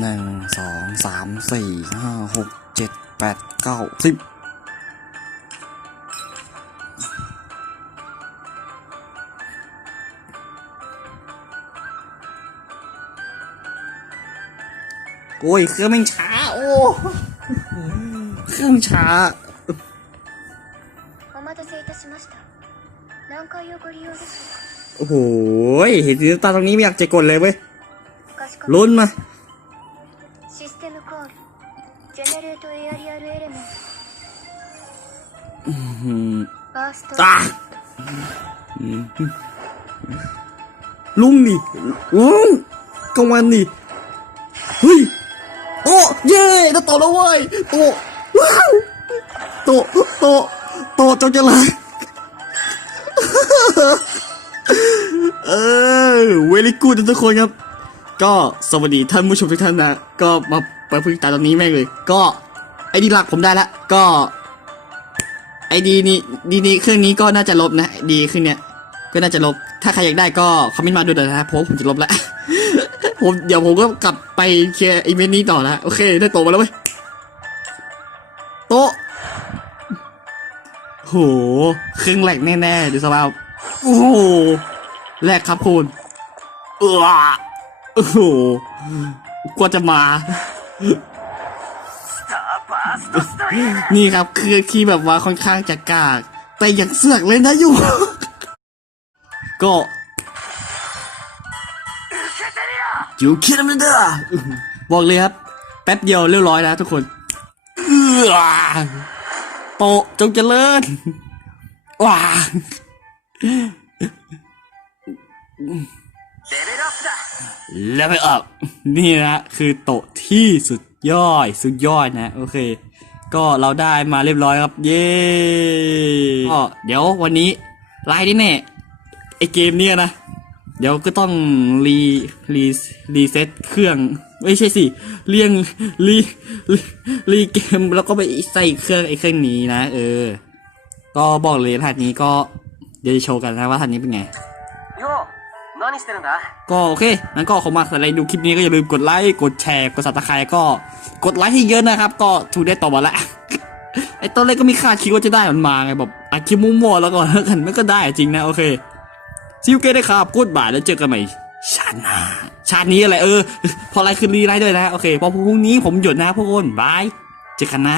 หนึ่งสองสามสี่ห้าหกเจ็ดแปดเก้าสิบโอ้ยเครื่องมันช้า โอ้เครื่องช้าโอ้โหเห็นตาตรงนี้ไม่อยากจะกดเลยเว้ยลุ้นมา ลุงนี่ลุงกลางวันนี่เฮ้ยโอ้ยเย่จะต่อแล้วเว้ยโตว้าวโตโตโตจังจะไรเออเวลิกูดทุกคนครับ ก็สวัสดีท่านผู้ชมทุกท่านนะ ก็มา ไปพึ่งตาตรงนี้แม่งเลย ก็ไอดีหลักผมได้ละก็ไอดีนี้ดีนี้เครื่องนี้ก็น่าจะลบนะดีเครื่องเนี้ยก็น่าจะลบ ถ้าใครอยากได้ก็คอมเมนต์มาดูหน่อยนะเพราะผมจะลบแล้วผมเดี๋ยวผมก็กลับไปเคลียร์อีเวนต์นี้ต่อนะโอเค ได้โตมาแล้วเว้ยโตโหเครื่องแหลกแน่ๆดูสภาพโอ้โหแหลกครับคุณเออโอ้โหกว่าจะมา นี่ครับคือที่แบบว่าค่อนข้างจะกาก แต่ยังเสือกเลยนะอยู่ ก็ยูคิดมันเด้อบอกเลยครับ แป๊บเดียวเรียบร้อยแล้วทุกคนโตจงเจริญว้าแล้วไปออกนี่นะคือโต ที่สุดยอดสุดยอดนะ โอเค ก็เราได้มาเรียบร้อยครับ เย้ก็เดี๋ยววันนี้ไลน์นี่แน่ไอเกมเนี้ยนะ เดี๋ยวก็ต้องรีรีรีเซ็ตเครื่องไม่ใช่สิเลี่ยงรีรีเกมแล้วก็ไปใส่เครื่องไอเครื่องนี้นะ เออ ก็บอกเลยท่านนี้ก็เดี๋ยวจะโชว์กันนะว่าทันนี้เป็นไง ก็โอเคงั้นก็ขอมาอะไรดูคลิปนี้ก็อย่าลืมกดไลค์กดแชร์กดซับสไครต์ก็กดไลค์ให้เยอะนะครับ ก็ถูกได้ต่อมาละไอ้ตอนแรกก็ไม่คาดคิดว่าจะได้มันมาไงแบบอัดคลิปมั่วๆแล้วก่อนแล้วกันมันก็ได้จริงนะโอเคซิวเกได้ครับกูดบ่ายแล้วเจอกันใหม่ชาติหน้าชาตินี้อะไรเออ พออะไรคืนรีไลฟ์ด้วยนะโอเคพอพรุ่งนี้ผมหยุดนะพวกคนบายเจอกันนะ